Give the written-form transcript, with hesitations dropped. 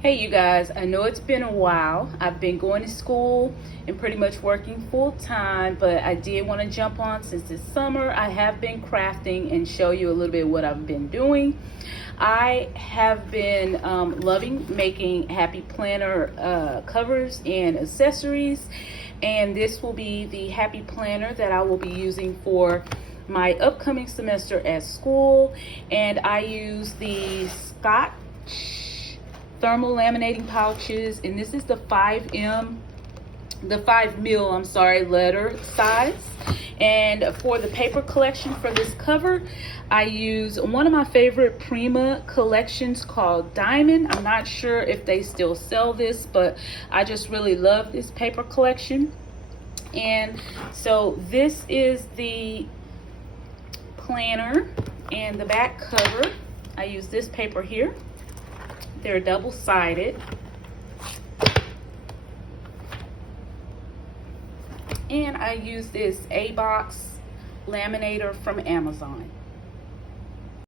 Hey you guys, I know it's been a while. I've been going to school and pretty much working full time, but I did want to jump on since it's summer. I have been crafting and show you a little bit what I've been doing. I have been loving making happy planner covers and accessories, and this will be the happy planner that I will be using for my upcoming semester at school. And I use the Scotch thermal laminating pouches, and this is the 5 mil, I'm sorry, letter size. And for the paper collection for this cover, I use one of my favorite Prima collections called Diamond. I'm not sure if they still sell this, but I just really love this paper collection. And so this is the planner and the back cover. I use this paper here. They're double-sided. And I use this A-box laminator from Amazon.